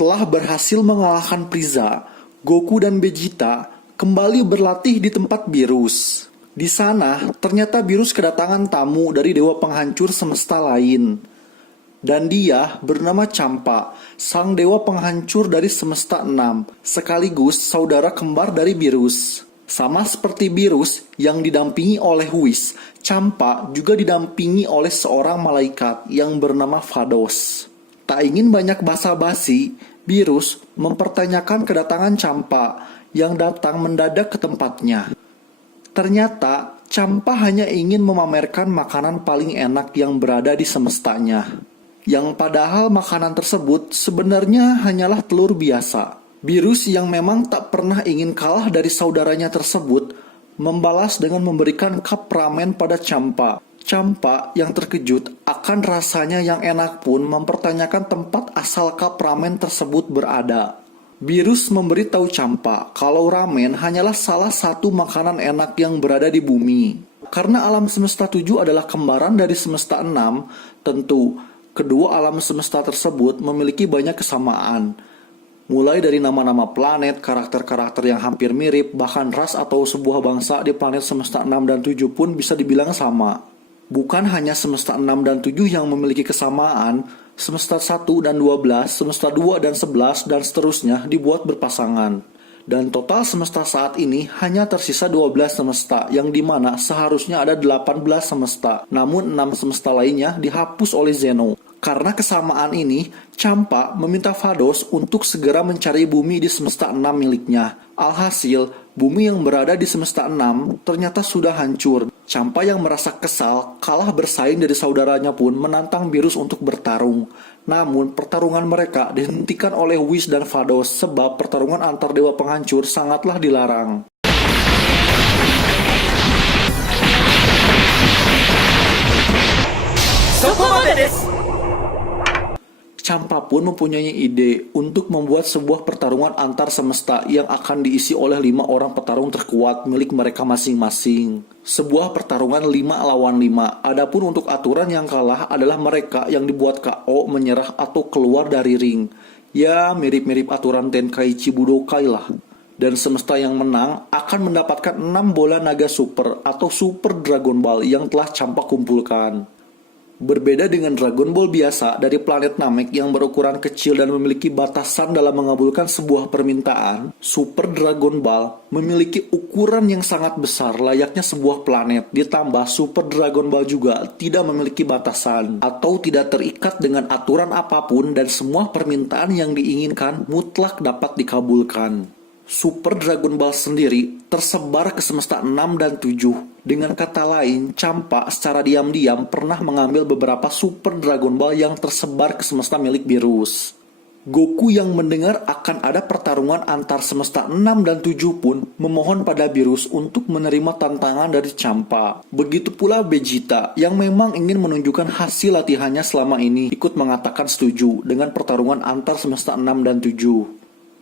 Setelah berhasil mengalahkan Frieza, Goku dan Vegeta kembali berlatih di tempat Beerus. Di sana, ternyata Beerus kedatangan tamu dari dewa penghancur semesta lain. Dan dia bernama Champa, sang dewa penghancur dari semesta 6, sekaligus saudara kembar dari Beerus. Sama seperti Beerus yang didampingi oleh Whis, Champa juga didampingi oleh seorang malaikat yang bernama Vados. Tak ingin banyak basa-basi, Beerus mempertanyakan kedatangan Champa yang datang mendadak ke tempatnya. Ternyata, Champa hanya ingin memamerkan makanan paling enak yang berada di semestanya. Yang padahal makanan tersebut sebenarnya hanyalah telur biasa. Beerus yang memang tak pernah ingin kalah dari saudaranya tersebut, membalas dengan memberikan cup ramen pada Champa. Champa yang terkejut akan rasanya yang enak pun mempertanyakan tempat asal cup ramen tersebut berada. Beerus memberitahu Champa kalau ramen hanyalah salah satu makanan enak yang berada di bumi. Karena alam semesta 7 adalah kembaran dari semesta 6, tentu kedua alam semesta tersebut memiliki banyak kesamaan. Mulai dari nama-nama planet, karakter-karakter yang hampir mirip, bahkan ras atau sebuah bangsa di planet semesta 6 dan 7 pun bisa dibilang sama. Bukan hanya semesta 6 dan 7 yang memiliki kesamaan, semesta 1 dan 12, semesta 2 dan 11, dan seterusnya dibuat berpasangan. Dan total semesta saat ini hanya tersisa 12 semesta, yang dimana seharusnya ada 18 semesta, namun 6 semesta lainnya dihapus oleh Zeno. Karena kesamaan ini, Champa meminta Vados untuk segera mencari bumi di semesta 6 miliknya. Alhasil, bumi yang berada di semesta 6 ternyata sudah hancur. Champa yang merasa kesal, kalah bersaing dari saudaranya pun menantang Beerus untuk bertarung. Namun, pertarungan mereka dihentikan oleh Whis dan Vados sebab pertarungan antar dewa penghancur sangatlah dilarang. Champa pun mempunyai ide untuk membuat sebuah pertarungan antar semesta yang akan diisi oleh 5 orang petarung terkuat milik mereka masing-masing. Sebuah pertarungan 5 lawan 5. Adapun untuk aturan yang kalah adalah mereka yang dibuat KO, menyerah atau keluar dari ring. Ya, mirip-mirip aturan Tenkaichi Budokai lah. Dan semesta yang menang akan mendapatkan 6 bola naga super atau Super Dragon Ball yang telah Champa kumpulkan. Berbeda dengan Dragon Ball biasa dari planet Namek yang berukuran kecil dan memiliki batasan dalam mengabulkan sebuah permintaan, Super Dragon Ball memiliki ukuran yang sangat besar layaknya sebuah planet. Ditambah Super Dragon Ball juga tidak memiliki batasan atau tidak terikat dengan aturan apapun dan semua permintaan yang diinginkan mutlak dapat dikabulkan. Super Dragon Ball sendiri tersebar ke semesta 6 dan 7. Dengan kata lain, Champa secara diam-diam pernah mengambil beberapa Super Dragon Ball yang tersebar ke semesta milik Beerus. Goku yang mendengar akan ada pertarungan antar semesta 6 dan 7 pun memohon pada Beerus untuk menerima tantangan dari Champa. Begitu pula Vegeta yang memang ingin menunjukkan hasil latihannya selama ini ikut mengatakan setuju dengan pertarungan antar semesta 6 dan 7.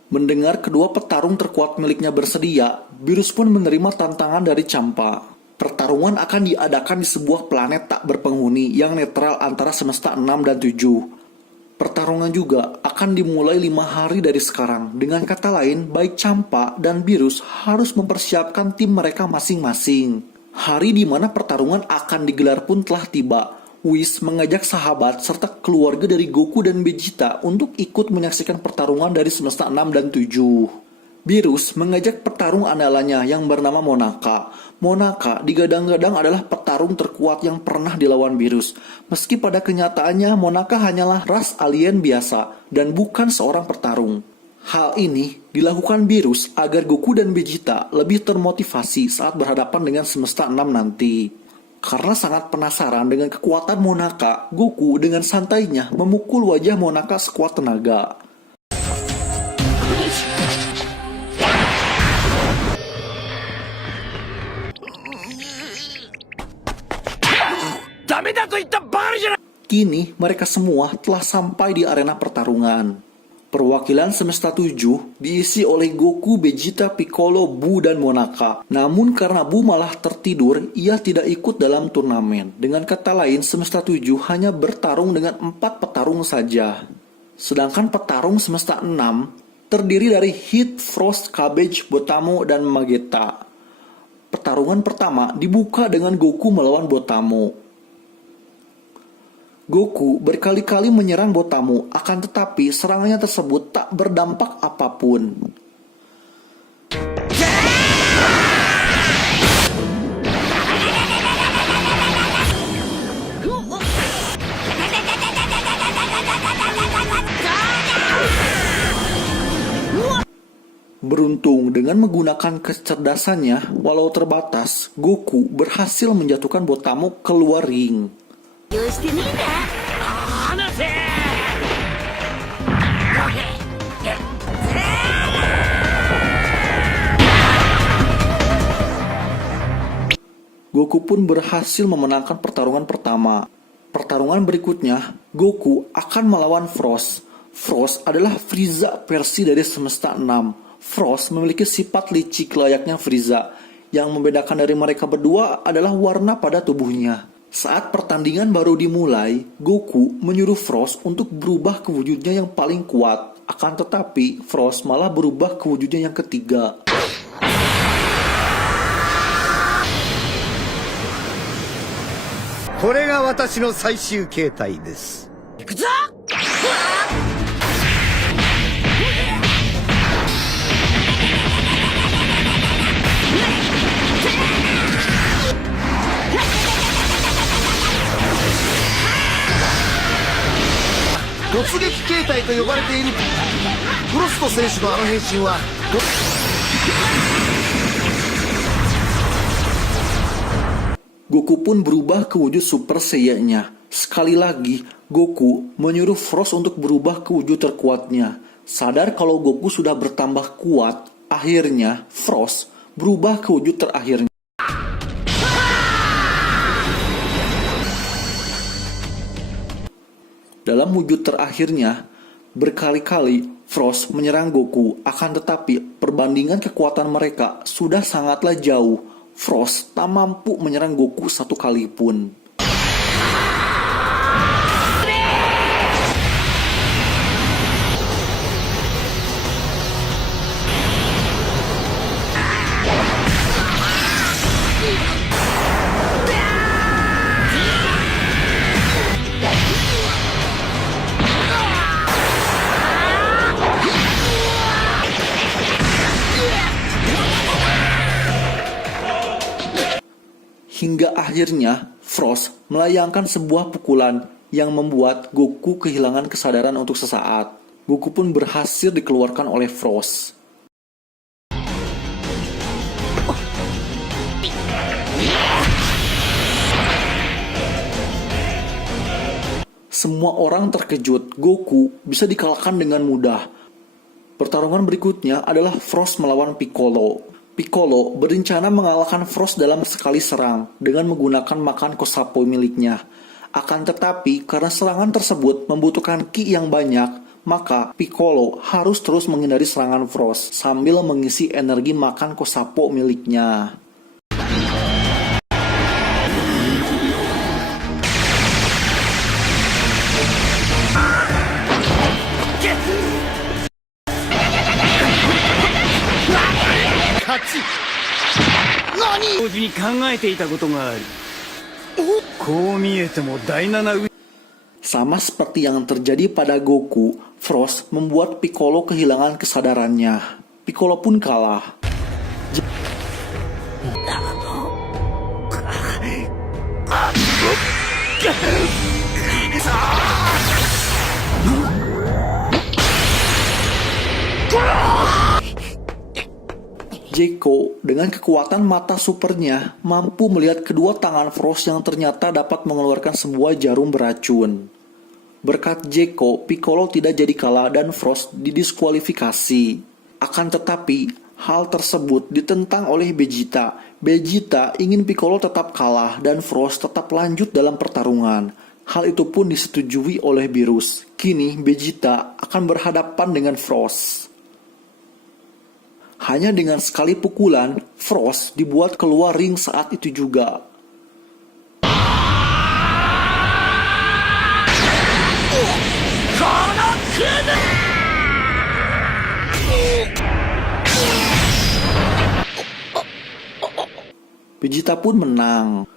Mendengar kedua petarung terkuat miliknya bersedia, Beerus pun menerima tantangan dari Champa. Pertarungan akan diadakan di sebuah planet tak berpenghuni yang netral antara semesta 6 dan 7. Pertarungan juga akan dimulai 5 hari dari sekarang. Dengan kata lain, baik Champa dan Beerus harus mempersiapkan tim mereka masing-masing. Hari di mana pertarungan akan digelar pun telah tiba. Whis mengajak sahabat serta keluarga dari Goku dan Vegeta untuk ikut menyaksikan pertarungan dari semesta 6 dan 7. Beerus mengajak petarung andalannya yang bernama Monaka. Monaka digadang-gadang adalah petarung terkuat yang pernah dilawan Beerus. Meski pada kenyataannya Monaka hanyalah ras alien biasa dan bukan seorang petarung. Hal ini dilakukan Beerus agar Goku dan Vegeta lebih termotivasi saat berhadapan dengan semesta 6 nanti. Karena sangat penasaran dengan kekuatan Monaka, Goku dengan santainya memukul wajah Monaka sekuat tenaga. Kini mereka semua telah sampai di arena pertarungan. Perwakilan semesta 7 diisi oleh Goku, Vegeta, Piccolo, Buu, dan Monaka. Namun karena Buu malah tertidur, ia tidak ikut dalam turnamen. Dengan kata lain, semesta 7 hanya bertarung dengan 4 petarung saja. Sedangkan petarung semesta 6 terdiri dari Heat, Frost, Cabbage, Botamo, dan Magetta. Pertarungan pertama dibuka dengan Goku melawan Botamo. Goku berkali-kali menyerang Botamo, akan tetapi serangannya tersebut tak berdampak apapun. Beruntung dengan menggunakan kecerdasannya, walau terbatas, Goku berhasil menjatuhkan Botamo keluar ring. Goku pun berhasil memenangkan pertarungan pertama. Pertarungan berikutnya, Goku akan melawan Frost. Frost adalah Frieza versi dari semesta 6. Frost memiliki sifat licik layaknya Frieza. Yang membedakan dari mereka berdua adalah warna pada tubuhnya. Saat pertandingan baru dimulai, Goku menyuruh Frost untuk berubah ke wujudnya yang paling kuat. Akan tetapi, Frost malah berubah ke wujudnya yang ketiga. Ini adalah watashi no saishū keitai desu. Dotsuki keitaiと呼ばれている。フロスト選手のあの変身はGoku pun berubah ke wujud Super Saiyan-nya. Sekali lagi, Goku menyuruh Frost untuk berubah ke wujud terkuatnya. Sadar kalau Goku sudah bertambah kuat, akhirnya Frost berubah ke wujud terakhirnya. Dalam wujud terakhirnya, berkali-kali Frost menyerang Goku, akan tetapi perbandingan kekuatan mereka sudah sangatlah jauh. Frost tak mampu menyerang Goku satu kali pun. Hingga akhirnya Frost melayangkan sebuah pukulan yang membuat Goku kehilangan kesadaran untuk sesaat. Goku pun berhasil dikeluarkan oleh Frost. Semua orang terkejut Goku bisa dikalahkan dengan mudah. Pertarungan berikutnya adalah Frost melawan Piccolo. Piccolo berencana mengalahkan Frost dalam sekali serang dengan menggunakan makan Kosapo miliknya. Akan tetapi, karena serangan tersebut membutuhkan ki yang banyak, maka Piccolo harus terus menghindari serangan Frost sambil mengisi energi makan Kosapo miliknya. Sama seperti yang terjadi pada Goku, Frost membuat Piccolo kehilangan kesadarannya. Piccolo pun kalah. Jeko dengan kekuatan mata supernya mampu melihat kedua tangan Frost yang ternyata dapat mengeluarkan sebuah jarum beracun. Berkat Jeko, Piccolo tidak jadi kalah dan Frost didiskualifikasi. Akan tetapi, hal tersebut ditentang oleh Vegeta. Vegeta ingin Piccolo tetap kalah dan Frost tetap lanjut dalam pertarungan. Hal itu pun disetujui oleh Beerus. Kini Vegeta akan berhadapan dengan Frost. Hanya dengan sekali pukulan, Frost dibuat keluar ring saat itu juga. Vegeta pun menang.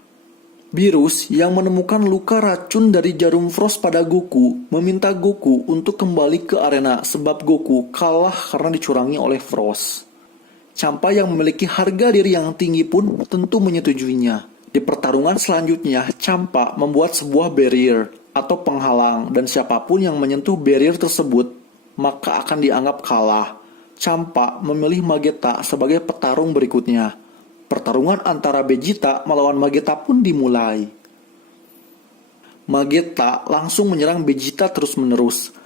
Beerus yang menemukan luka racun dari jarum Frost pada Goku meminta Goku untuk kembali ke arena sebab Goku kalah karena dicurangi oleh Frost. Champa yang memiliki harga diri yang tinggi pun tentu menyetujuinya. Di pertarungan selanjutnya, Champa membuat sebuah barrier atau penghalang dan siapapun yang menyentuh barrier tersebut maka akan dianggap kalah. Champa memilih Mageta sebagai petarung berikutnya. Pertarungan antara Vegeta melawan Mageta pun dimulai. Mageta langsung menyerang Vegeta terus-menerus.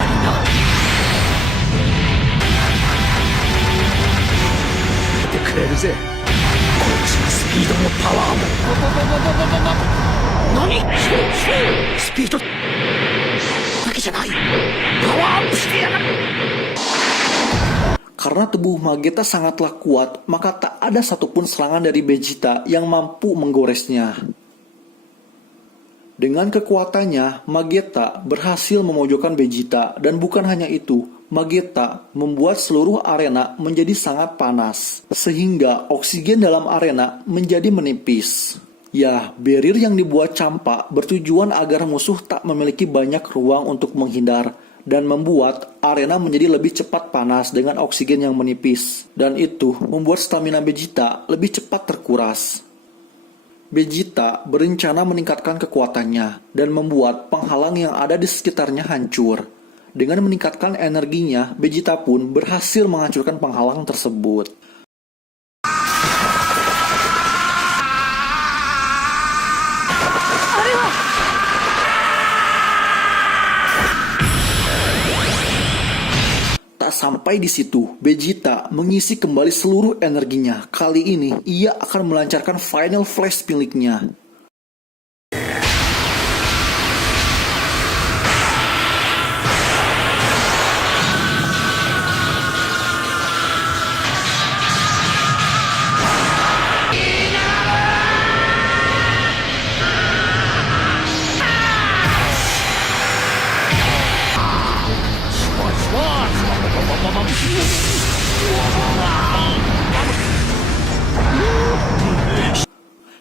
Karena tubuh Mageta sangatlah kuat, maka tak ada satupun serangan dari Vegeta yang mampu menggoresnya. Dengan kekuatannya, Mageta berhasil memojokkan Vegeta, dan bukan hanya itu, Mageta membuat seluruh arena menjadi sangat panas, sehingga oksigen dalam arena menjadi menipis. Ya, barrier yang dibuat Champa bertujuan agar musuh tak memiliki banyak ruang untuk menghindar, dan membuat arena menjadi lebih cepat panas dengan oksigen yang menipis. Dan itu membuat stamina Vegeta lebih cepat terkuras. Vegeta berencana meningkatkan kekuatannya dan membuat penghalang yang ada di sekitarnya hancur. Dengan meningkatkan energinya, Vegeta pun berhasil menghancurkan penghalang tersebut. Tak sampai di situ, Vegeta mengisi kembali seluruh energinya. Kali ini, ia akan melancarkan Final Flash miliknya.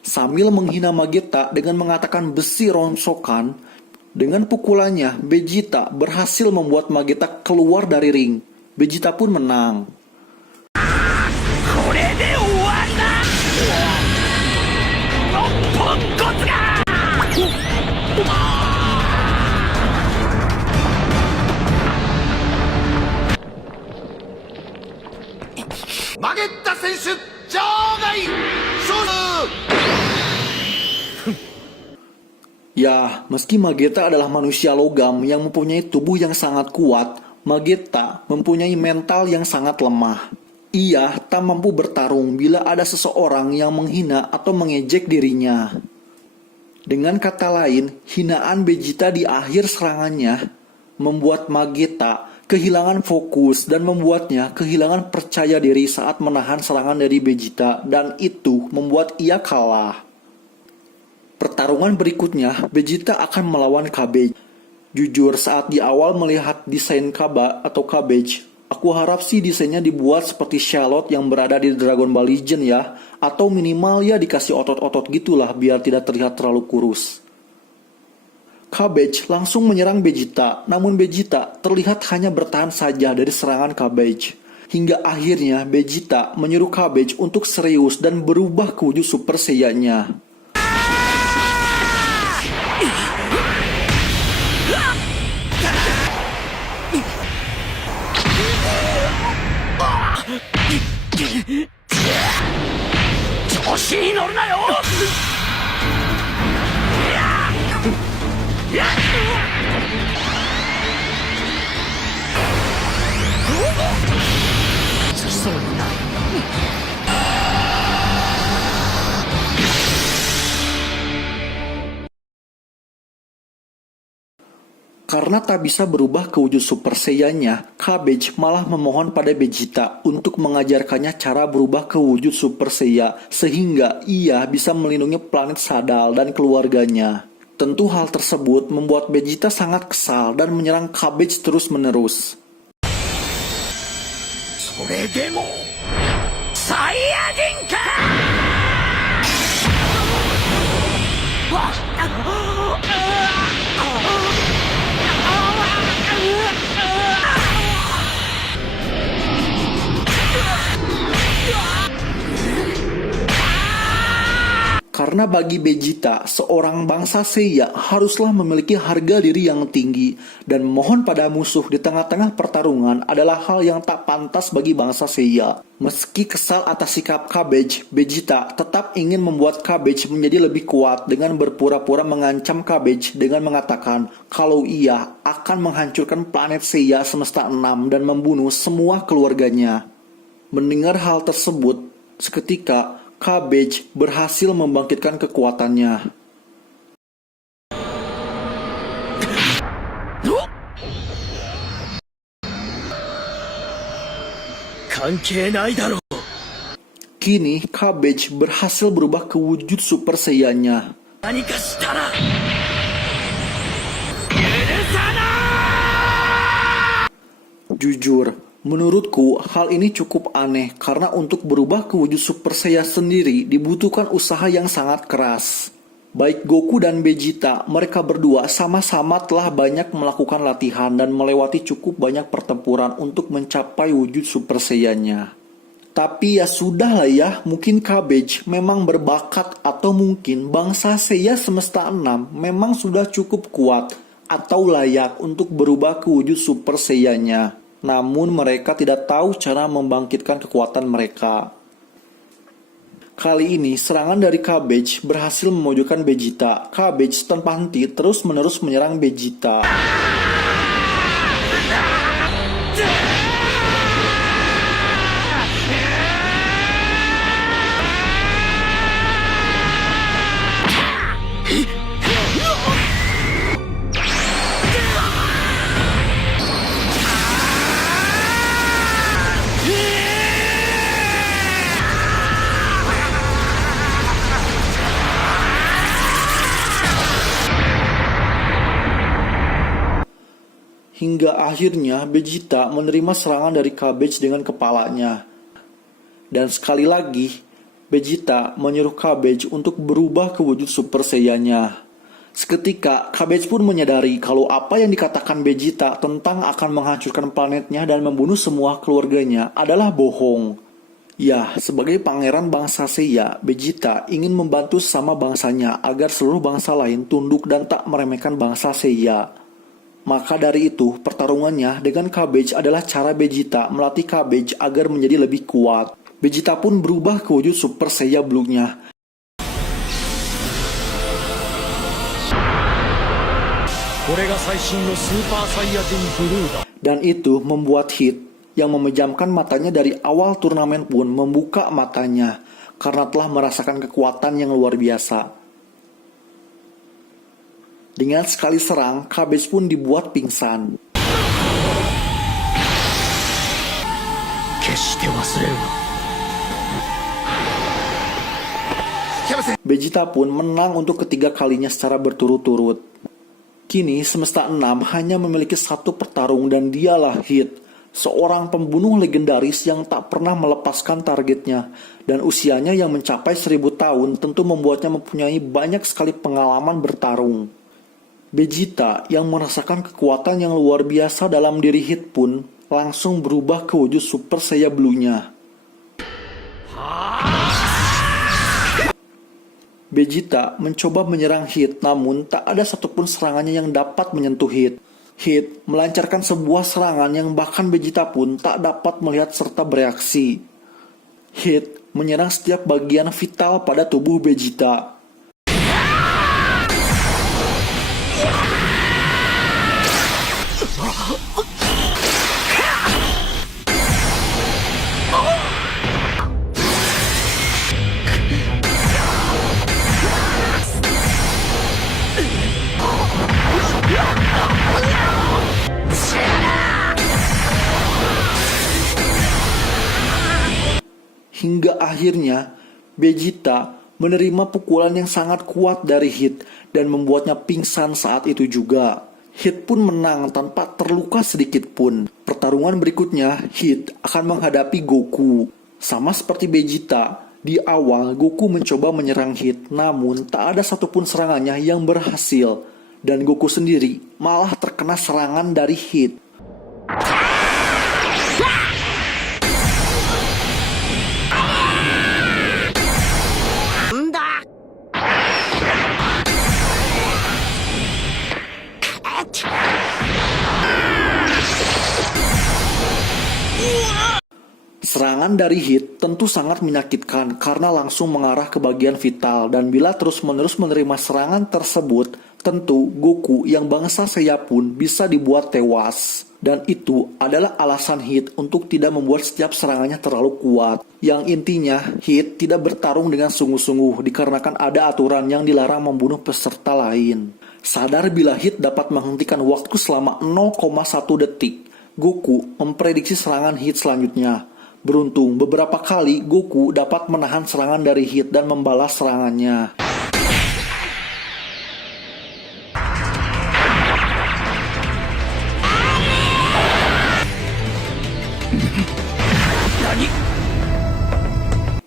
Sambil menghina Mageta dengan mengatakan besi rongsokan, dengan pukulannya Vegeta berhasil membuat Mageta keluar dari ring. Vegeta pun menang. Magetta 選手場外勝負。 Ya, meski Mageta adalah manusia logam yang mempunyai tubuh yang sangat kuat, Mageta mempunyai mental yang sangat lemah. Ia tak mampu bertarung bila ada seseorang yang menghina atau mengejek dirinya. Dengan kata lain, hinaan Vegeta di akhir serangannya membuat Mageta kehilangan fokus dan membuatnya kehilangan percaya diri saat menahan serangan dari Vegeta, dan itu membuat ia kalah. Pertarungan berikutnya, Vegeta akan melawan Cabbage. Jujur, saat di awal melihat desain Kaba atau Cabbage, aku harap sih desainnya dibuat seperti Charlotte yang berada di Dragon Ball Legend ya, atau minimal ya dikasih otot-otot gitulah biar tidak terlihat terlalu kurus. Cabbage langsung menyerang Vegeta, namun Vegeta terlihat hanya bertahan saja dari serangan Cabbage. Hingga akhirnya Vegeta menyuruh Cabbage untuk serius dan berubah ke wujud Super Saiyan-nya. Karena tak bisa berubah ke wujud Super Saiyan-nya, Cabbage malah memohon pada Vegeta untuk mengajarkannya cara berubah ke wujud Super Saiyan sehingga ia bisa melindungi planet Sadal dan keluarganya. Tentu hal tersebut membuat Vegeta sangat kesal dan menyerang Cabbage terus-menerus. Karena bagi Vegeta, seorang bangsa Seiya haruslah memiliki harga diri yang tinggi dan memohon pada musuh di tengah-tengah pertarungan adalah hal yang tak pantas bagi bangsa Seiya. Meski kesal atas sikap Cabbage, Vegeta tetap ingin membuat Cabbage menjadi lebih kuat dengan berpura-pura mengancam Cabbage dengan mengatakan kalau ia akan menghancurkan planet Seiya semesta 6 dan membunuh semua keluarganya. Mendengar hal tersebut, seketika Cabbage berhasil membangkitkan kekuatannya. Kini Cabbage berhasil berubah ke wujud Super Saiyan-nya. Jujur, menurutku hal ini cukup aneh karena untuk berubah ke wujud Super Saiyan sendiri dibutuhkan usaha yang sangat keras. Baik Goku dan Vegeta, mereka berdua sama-sama telah banyak melakukan latihan dan melewati cukup banyak pertempuran untuk mencapai wujud Super Saiyan-nya. Tapi ya sudahlah ya, mungkin Cabbage memang berbakat atau mungkin bangsa Seiya semesta 6 memang sudah cukup kuat atau layak untuk berubah ke wujud Super Saiyan-nya. Namun mereka tidak tahu cara membangkitkan kekuatan mereka. Kali ini serangan dari Cabbage berhasil memojokkan Vegeta. Cabbage tanpa henti terus-menerus menyerang Vegeta. Hingga akhirnya Vegeta menerima serangan dari Cabbage dengan kepalanya. Dan sekali lagi, Vegeta menyuruh Cabbage untuk berubah ke wujud Super Saiyan-nya. Seketika, Cabbage pun menyadari kalau apa yang dikatakan Vegeta tentang akan menghancurkan planetnya dan membunuh semua keluarganya adalah bohong. Ya, sebagai pangeran bangsa Seiya, Vegeta ingin membantu sama bangsanya agar seluruh bangsa lain tunduk dan tak meremehkan bangsa Seiya. Maka dari itu, pertarungannya dengan Cabbage adalah cara Vegeta melatih Cabbage agar menjadi lebih kuat. Vegeta pun berubah ke wujud Super Saiyan Blue-nya. Dan itu membuat Hit yang memejamkan matanya dari awal turnamen pun membuka matanya karena telah merasakan kekuatan yang luar biasa. Dengan sekali serang, Cabbage pun dibuat pingsan. Vegeta pun menang untuk ketiga kalinya secara berturut-turut. Kini semesta 6 hanya memiliki satu petarung dan dialah Hit, seorang pembunuh legendaris yang tak pernah melepaskan targetnya. Dan usianya yang mencapai 1000 tahun tentu membuatnya mempunyai banyak sekali pengalaman bertarung. Vegeta yang merasakan kekuatan yang luar biasa dalam diri Hit pun langsung berubah ke wujud Super Saiyan Blue-nya. Vegeta mencoba menyerang Hit, namun tak ada satupun serangannya yang dapat menyentuh Hit. Hit melancarkan sebuah serangan yang bahkan Vegeta pun tak dapat melihat serta bereaksi. Hit menyerang setiap bagian vital pada tubuh Vegeta. Hingga akhirnya Vegeta menerima pukulan yang sangat kuat dari Hit dan membuatnya pingsan saat itu juga. Hit pun menang tanpa terluka sedikit pun. Pertarungan berikutnya, Hit akan menghadapi Goku. Sama seperti Vegeta, di awal Goku mencoba menyerang Hit, namun tak ada satupun serangannya yang berhasil. Dan Goku sendiri malah terkena serangan dari Hit. Serangan dari Hit tentu sangat menyakitkan karena langsung mengarah ke bagian vital, dan bila terus-menerus menerima serangan tersebut, tentu Goku yang bangsa Seiya pun bisa dibuat tewas. Dan itu adalah alasan Hit untuk tidak membuat setiap serangannya terlalu kuat. Yang intinya, Hit tidak bertarung dengan sungguh-sungguh dikarenakan ada aturan yang dilarang membunuh peserta lain. Sadar bila Hit dapat menghentikan waktu selama 0,1 detik, Goku memprediksi serangan Hit selanjutnya. Beruntung, beberapa kali Goku dapat menahan serangan dari Hit dan membalas serangannya.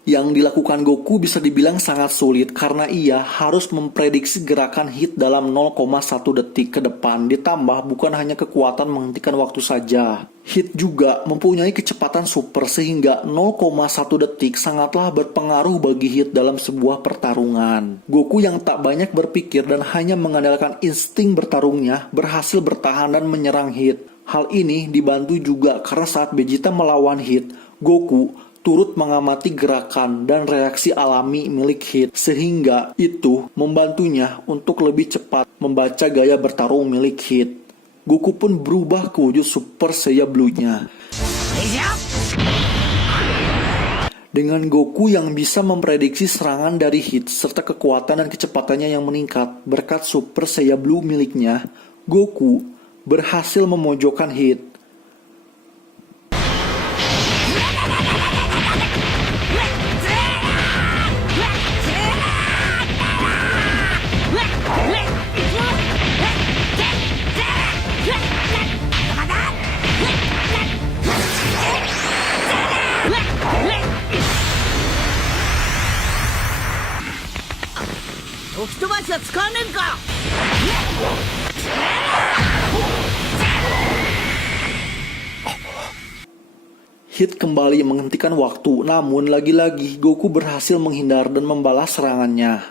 Yang dilakukan Goku bisa dibilang sangat sulit karena ia harus memprediksi gerakan Hit dalam 0,1 detik ke depan, ditambah bukan hanya kekuatan menghentikan waktu saja. Hit juga mempunyai kecepatan super sehingga 0,1 detik sangatlah berpengaruh bagi Hit dalam sebuah pertarungan. Goku yang tak banyak berpikir dan hanya mengandalkan insting bertarungnya berhasil bertahan dan menyerang Hit. Hal ini dibantu juga karena saat Vegeta melawan Hit, Goku turut mengamati gerakan dan reaksi alami milik Hit, sehingga itu membantunya untuk lebih cepat membaca gaya bertarung milik Hit. Goku pun berubah ke wujud Super Saiya Blue-nya. Dengan Goku yang bisa memprediksi serangan dari Hit serta kekuatan dan kecepatannya yang meningkat berkat Super Saiya Blue miliknya, Goku berhasil memojokkan Hit. Hit kembali menghentikan waktu, namun lagi-lagi Goku berhasil menghindar dan membalas serangannya.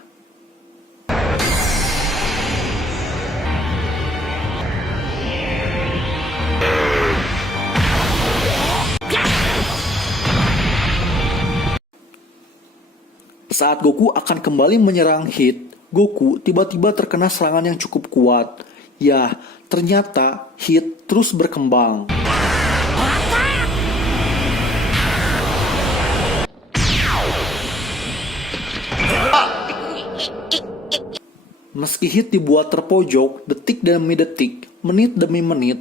Saat Goku akan kembali menyerang Hit, Goku tiba-tiba terkena serangan yang cukup kuat. Ya, ternyata Hit terus berkembang. Meski Hit dibuat terpojok detik demi detik, menit demi menit,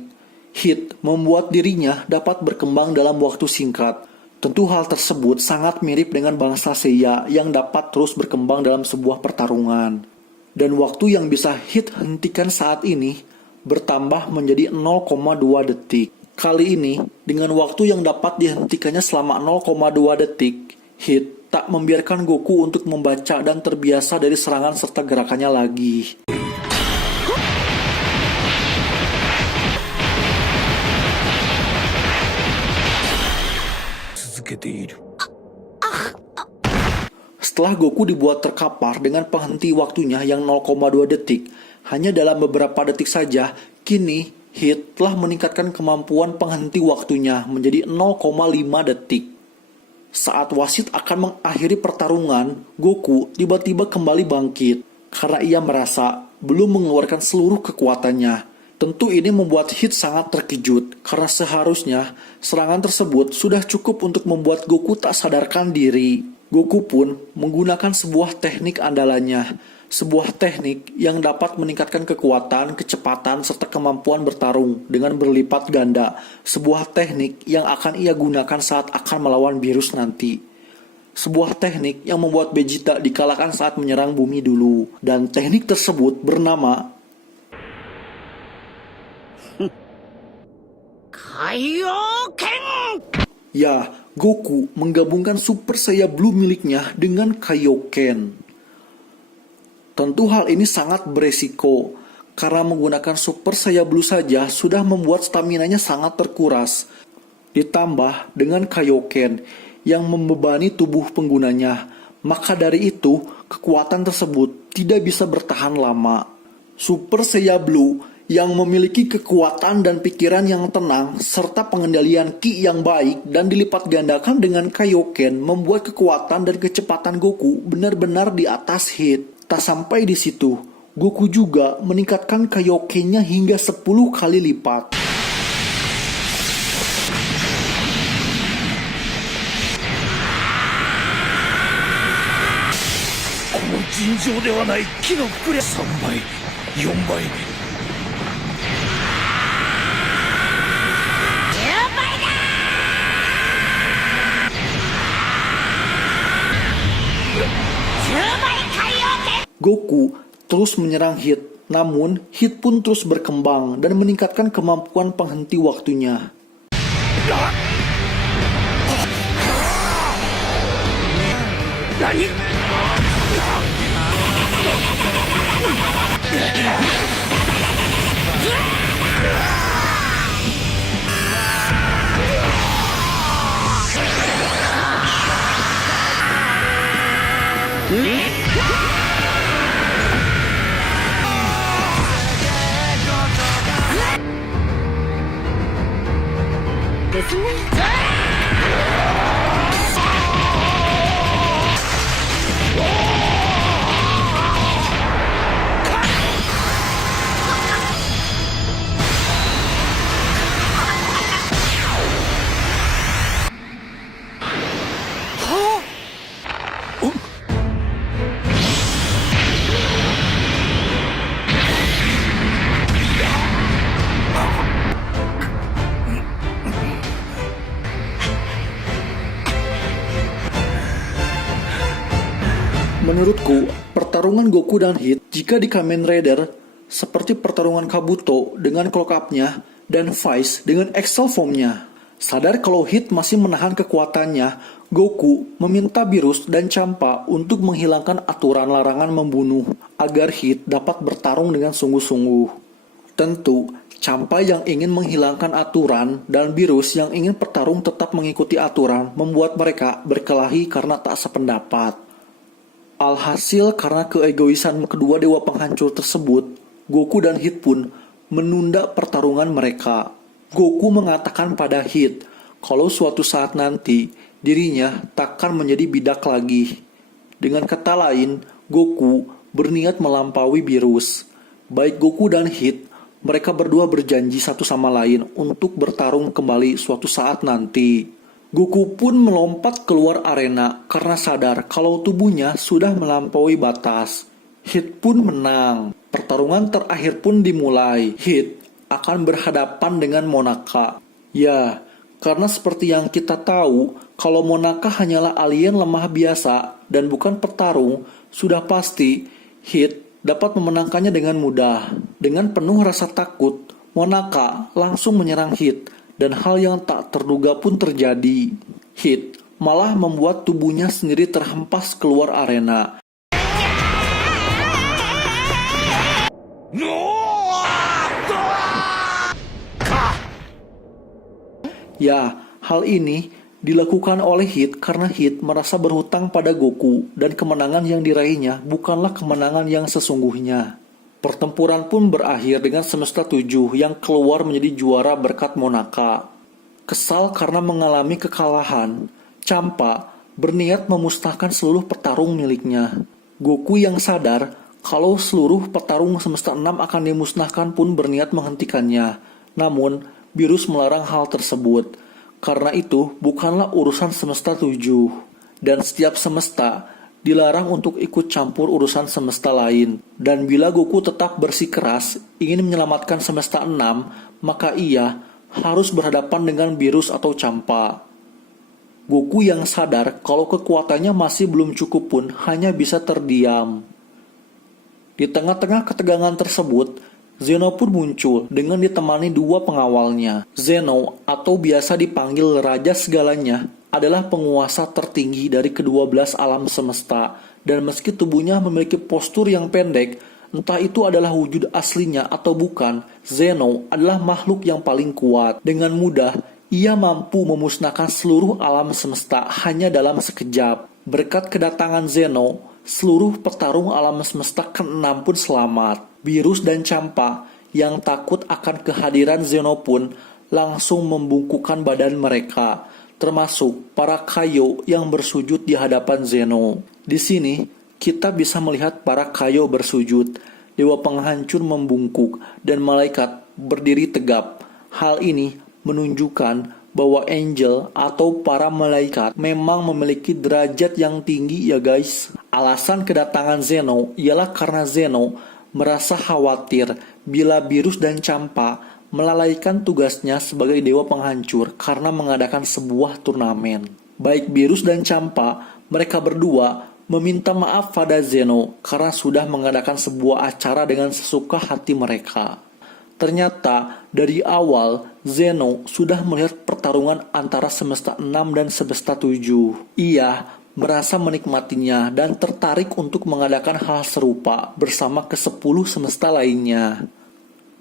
Hit membuat dirinya dapat berkembang dalam waktu singkat. Tentu hal tersebut sangat mirip dengan bangsa Seiya yang dapat terus berkembang dalam sebuah pertarungan. Dan waktu yang bisa Hit hentikan saat ini bertambah menjadi 0,2 detik. Kali ini, dengan waktu yang dapat dihentikannya selama 0,2 detik, Hit tak membiarkan Goku untuk membaca dan terbiasa dari serangan serta gerakannya lagi. Setelah Goku dibuat terkapar dengan penghenti waktunya yang 0,2 detik, hanya dalam beberapa detik saja, kini Hit telah meningkatkan kemampuan penghenti waktunya menjadi 0,5 detik. Saat wasit akan mengakhiri pertarungan, Goku tiba-tiba kembali bangkit karena ia merasa belum mengeluarkan seluruh kekuatannya. Tentu ini membuat Hit sangat terkejut karena seharusnya serangan tersebut sudah cukup untuk membuat Goku tak sadarkan diri. Goku pun menggunakan sebuah teknik andalannya, sebuah teknik yang dapat meningkatkan kekuatan, kecepatan, serta kemampuan bertarung dengan berlipat ganda, sebuah teknik yang akan ia gunakan saat akan melawan Beerus nanti. Sebuah teknik yang membuat Vegeta dikalahkan saat menyerang bumi dulu, dan teknik tersebut bernama Kaioken. Ya, Goku menggabungkan Super Saiya Blue miliknya dengan Kaioken. Tentu hal ini sangat beresiko, karena menggunakan Super Saiya Blue saja sudah membuat staminanya sangat terkuras. Ditambah dengan Kaioken yang membebani tubuh penggunanya, maka dari itu kekuatan tersebut tidak bisa bertahan lama. Super Saiya Blue yang memiliki kekuatan dan pikiran yang tenang serta pengendalian ki yang baik dan dilipat gandakan dengan Kaioken membuat kekuatan dan kecepatan Goku benar-benar di atas Hit. Tak sampai di situ, Goku juga meningkatkan Kaioken-nya hingga 10 kali lipat. Goku terus menyerang Hit, namun Hit pun terus berkembang dan meningkatkan kemampuan penghenti waktunya. Menurutku, pertarungan Goku dan Hit jika di Kamen Rider seperti pertarungan Kabuto dengan clock up-nya dan Vice dengan Excel Form-nya. Sadar kalau Hit masih menahan kekuatannya, Goku meminta Beerus dan Champa untuk menghilangkan aturan larangan membunuh agar Hit dapat bertarung dengan sungguh-sungguh. Tentu, Champa yang ingin menghilangkan aturan dan Beerus yang ingin petarung tetap mengikuti aturan membuat mereka berkelahi karena tak sependapat. Alhasil karena keegoisan kedua dewa penghancur tersebut, Goku dan Hit pun menunda pertarungan mereka. Goku mengatakan pada Hit kalau suatu saat nanti dirinya takkan menjadi bidak lagi. Dengan kata lain, Goku berniat melampaui Beerus. Baik Goku dan Hit, mereka berdua berjanji satu sama lain untuk bertarung kembali suatu saat nanti. Goku pun melompat keluar arena karena sadar kalau tubuhnya sudah melampaui batas. Hit pun menang. Pertarungan terakhir pun dimulai. Hit akan berhadapan dengan Monaka. Ya, karena seperti yang kita tahu, kalau Monaka hanyalah alien lemah biasa dan bukan petarung, sudah pasti Hit dapat memenangkannya dengan mudah. Dengan penuh rasa takut, Monaka langsung menyerang Hit. Dan hal yang tak terduga pun terjadi. Hit malah membuat tubuhnya sendiri terhempas keluar arena. Ya, hal ini dilakukan oleh Hit karena Hit merasa berhutang pada Goku dan kemenangan yang diraihnya bukanlah kemenangan yang sesungguhnya. Pertempuran pun berakhir dengan Semesta 7 yang keluar menjadi juara berkat Monaka. Kesal karena mengalami kekalahan, Champa berniat memusnahkan seluruh petarung miliknya. Goku yang sadar kalau seluruh petarung Semesta 6 akan dimusnahkan pun berniat menghentikannya. Namun, Beerus melarang hal tersebut. Karena itu bukanlah urusan Semesta 7. Dan setiap semesta dilarang untuk ikut campur urusan semesta lain. Dan bila Goku tetap bersikeras ingin menyelamatkan semesta 6, maka ia harus berhadapan dengan Beerus atau Champa. Goku yang sadar kalau kekuatannya masih belum cukup pun hanya bisa terdiam. Di tengah-tengah ketegangan tersebut, Zeno pun muncul dengan ditemani dua pengawalnya. Zeno atau biasa dipanggil Raja Segalanya adalah penguasa tertinggi dari ke-12 alam semesta, dan meski tubuhnya memiliki postur yang pendek, entah itu adalah wujud aslinya atau bukan, Zeno adalah makhluk yang paling kuat. Dengan mudah, ia mampu memusnahkan seluruh alam semesta hanya dalam sekejap. Berkat kedatangan Zeno, seluruh petarung alam semesta ke-6 pun selamat. Beerus dan Champa yang takut akan kehadiran Zeno pun langsung membungkukkan badan mereka, termasuk para Kaio yang bersujud di hadapan Zeno. Di sini, kita bisa melihat para Kaio bersujud, dewa penghancur membungkuk, dan malaikat berdiri tegap. Hal ini menunjukkan bahwa angel atau para malaikat memang memiliki derajat yang tinggi ya guys. Alasan kedatangan Zeno ialah karena Zeno merasa khawatir bila Beerus dan Champa melalaikan tugasnya sebagai dewa penghancur karena mengadakan sebuah turnamen. Baik Beerus dan Champa, mereka berdua meminta maaf pada Zeno karena sudah mengadakan sebuah acara dengan sesuka hati mereka. Ternyata dari awal Zeno sudah melihat pertarungan antara semesta 6 dan semesta 7. Ia merasa menikmatinya dan tertarik untuk mengadakan hal serupa bersama ke-10 semesta lainnya.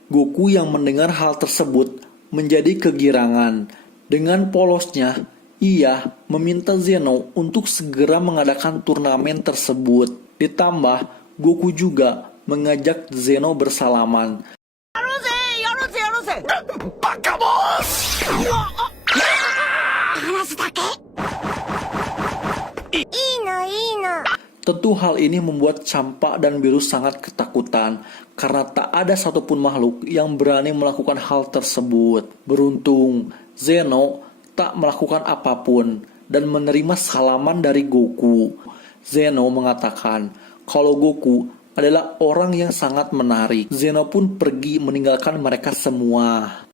Goku yang mendengar hal tersebut menjadi kegirangan. Dengan polosnya, ia meminta Zeno untuk segera mengadakan turnamen tersebut. Ditambah, Goku juga mengajak Zeno bersalaman. Tentu hal ini membuat Champa dan Beerus sangat ketakutan karena tak ada satupun makhluk yang berani melakukan hal tersebut. Beruntung, Zeno tak melakukan apapun dan menerima salaman dari Goku. Zeno mengatakan kalau Goku adalah orang yang sangat menarik. Zeno pun pergi meninggalkan mereka semua.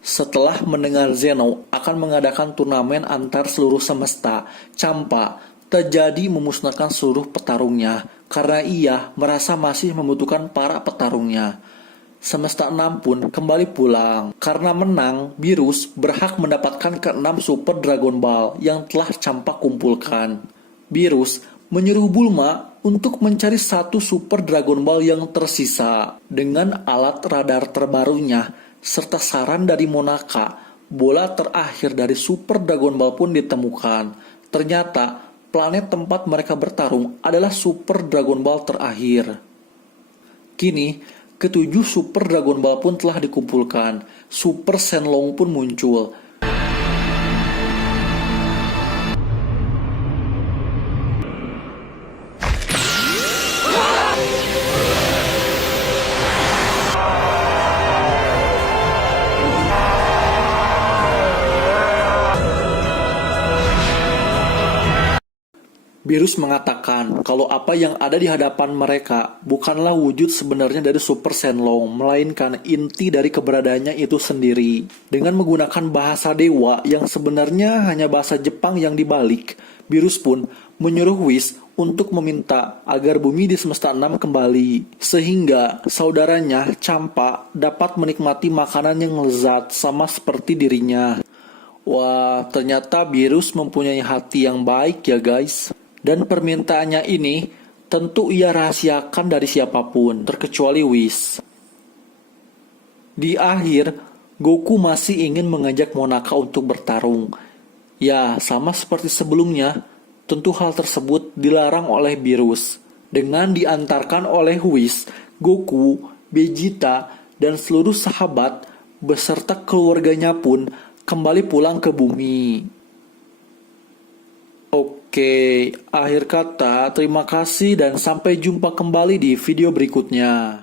Setelah mendengar Zeno akan mengadakan turnamen antar seluruh semesta, Champa terjadi memusnahkan seluruh petarungnya karena ia merasa masih membutuhkan para petarungnya. Semesta 6 pun kembali pulang. Karena menang, Beerus berhak mendapatkan ke-6 Super Dragon Ball yang telah Champa kumpulkan. Beerus menyuruh Bulma untuk mencari satu Super Dragon Ball yang tersisa. Dengan alat radar terbarunya, serta saran dari Monaka, bola terakhir dari Super Dragon Ball pun ditemukan. Ternyata, planet tempat mereka bertarung adalah Super Dragon Ball terakhir. Kini, ke-7 Super Dragon Ball pun telah dikumpulkan. Super Shenlong pun muncul. Beerus mengatakan kalau apa yang ada di hadapan mereka bukanlah wujud sebenarnya dari Super Shenlong, melainkan inti dari keberadaannya itu sendiri. Dengan menggunakan bahasa dewa yang sebenarnya hanya bahasa Jepang yang dibalik, Beerus pun menyuruh Whis untuk meminta agar bumi di semesta 6 kembali, sehingga saudaranya Champa dapat menikmati makanan yang lezat sama seperti dirinya. Wah, ternyata Beerus mempunyai hati yang baik ya guys. Dan permintaannya ini tentu ia rahasiakan dari siapapun, terkecuali Whis. Di akhir, Goku masih ingin mengajak Monaka untuk bertarung. Ya, sama seperti sebelumnya, tentu hal tersebut dilarang oleh Beerus. Dengan diantarkan oleh Whis, Goku, Vegeta, dan seluruh sahabat beserta keluarganya pun kembali pulang ke bumi. Oke, akhir kata terima kasih dan sampai jumpa kembali di video berikutnya.